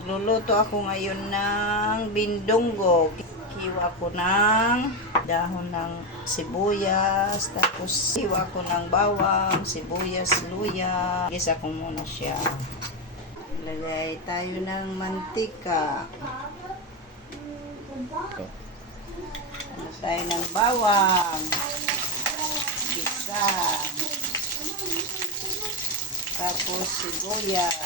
Magluluto ako ngayon ng bindonggo. Hiwa ko ng dahon ng sibuyas, tapos hiwa ko ng bawang, sibuyas, luya. Gisa ko muna siya. Lagay tayo ng mantika. Ano tayo ng bawang. Gisa. Tapos sibuyas.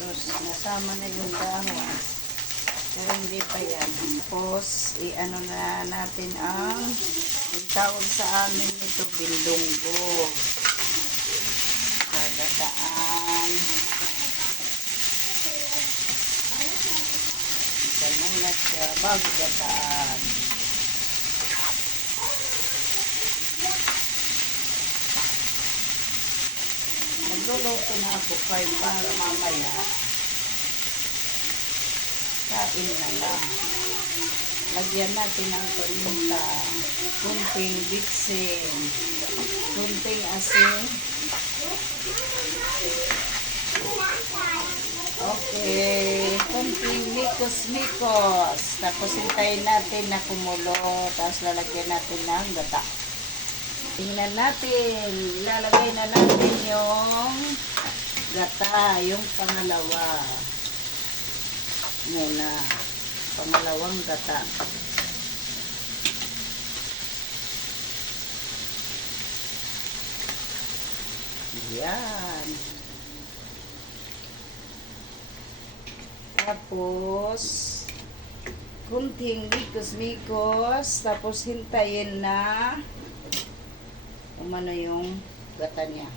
Tapos nasama na yung dahon. Pero hindi pa yan. Tapos i-ano na natin ang tawag sa amin ito, bindonggo. Gagataan. Ganun na siya bago gataan. Magluluto na ako para mamaya kain na lang. Lagyan natin ng paminta, kunting bitsin, kunting asin. Okay, kunting mikos-mikos. Tapos hintayin natin na kumulo. Tapos lalagyan natin ng gata. Tingnan natin, ilalagay na natin yung gata, yung pangalawa. Muna, pangalawang gata. Yan. Tapos, kunting mikos-mikos, tapos hintayin na umano yung gata niya.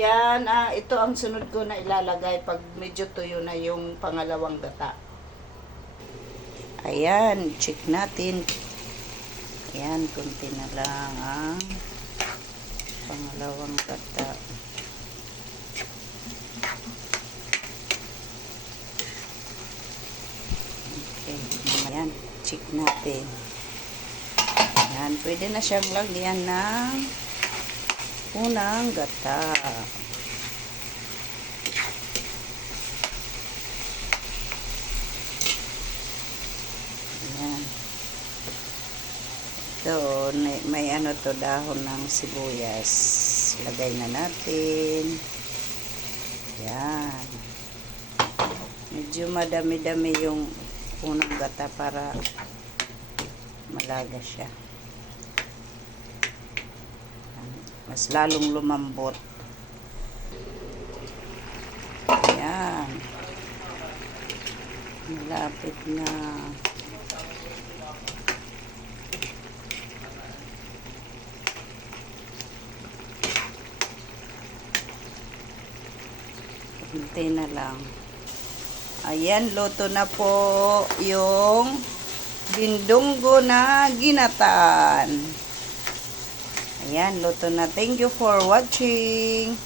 Yan, ito ang sunod ko na ilalagay pag medyo tuyo na yung pangalawang gata. Ayan, check natin. Ayan, kunti na lang ang pangalawang gata. Okay, ayan, check natin. Ayan, pwede na siyang lagyan ng unang gata. Ayan. Ito, may ano to, dahon ng sibuyas. Lagay na natin. Ayan. Medyo madami-dami yung unang gata para malaga siya. Mas lalong lumambot. Ayan. Malapit na. Hintay na lang. Ayan, luto na po yung bindonggo na ginataan. Ayan, luto na. Thank you for watching.